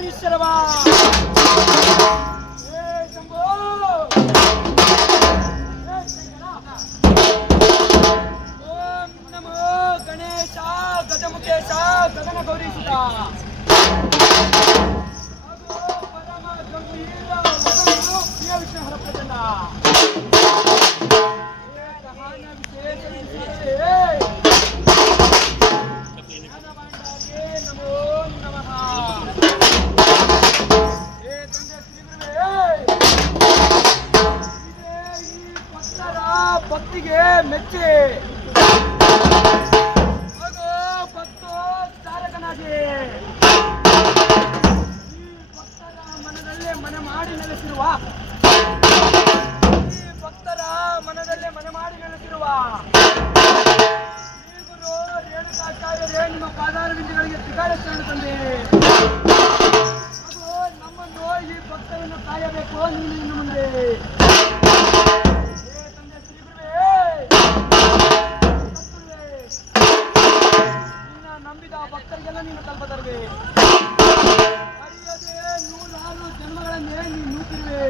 ಶಂಕರ. ಓಂ ನಮೋ ಗಣೇಶ ಗಜಮುಖೇಶ ಗಗನ ಗೌರೀಶಿತ ಭಕ್ತರ ಭಕ್ತಿಗೆ ಮೆಚ್ಚಿ. ಭಕ್ತೋ ತಾರಕನಾಗಿ ಈ ಭಕ್ತರ ಮನದಲ್ಲೇ ಮನೆ ಮಾಡಿ ನೆಲೆಸಿರುವ. ಈ ಭಕ್ತರ ಮನದಲ್ಲೇ ಮನೆ ಮಾಡಿ ನೆಲೆಸಿರುವ. ಗುರು ರೇಣುಕಾಚಾರ್ಯರೇ ನಿಮ್ಮ ಪಾದಾರ ಬಿಂದುಗಳಿಗೆ ತ್ರಿಕಾಲ ಶರಣ ತಂದೆ. ಅದು ನಮ್ಮನ್ನು ಈ ಭಕ್ತರನ್ನು ಕಾಯಬೇಕು. ನೀನು ಇನ್ನು ಮುಂದೆ. ಭಕ್ತರಿಗೆಲ್ಲ ನೀನು ತಲುಪ ತರುವೆ. ನೂರಾರು ಜನ್ಮಗಳನ್ನೇ ನೀನು ನೂತಿರುವೆ.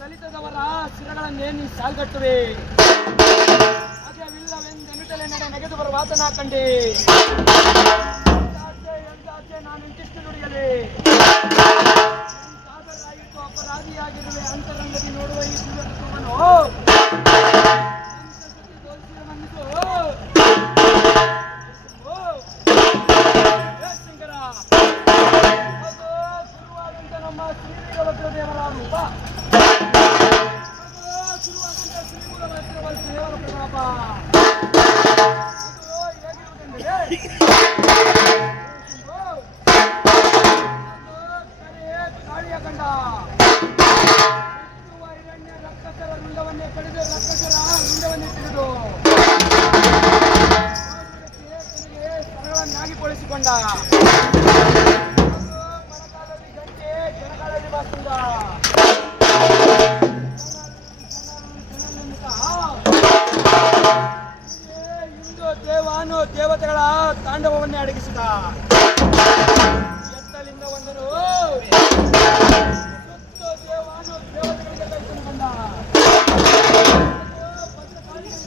ದಲಿತದವರ ಶಿರಗಳನ್ನೇ ನೀನು ಸಾಲ್ಗಟ್ಟುವೆ ಅದೇವಿಲ್ಲವೆಂದೆನುಟಲೆ ನಡೆ ನೆಗೆದು ಬರುವ ವಾತನ ಕಂಡೆ. ಎಂತಾಚೆ ನಾನು ಇಂತಿಷ್ಟು ನುಡಿಯಲಿ ಶ್ರೀವೀರಭದ್ರ ದೇವರ ರೂಪ ಅದು ಗುರುವಾದಂತ ಶ್ರೀಗುರುಭದ್ರ ದೇವರ ಪ್ರತಾಪ ಕಾಳಿಯ ಹುಟ್ಟುವ ಹಿರಣ್ಯ ಕಡಿದು ರಕ್ಕಸರ ರುಂಡವನ್ನೇ ತಿಳಿದು ಸರಳನ್ನಾಗಿಗೊಳಿಸಿಕೊಂಡ ಇಂದು ದೇವಾನು ದೇವತೆಗಳ ತಾಂಡವವನ್ನೇ ಅಡಗಿಸಿದ. ಎತ್ತಲಿಂದ ಒಂದನು ದೇವಾನು ಭದ್ರಕಾಳಿಗೆ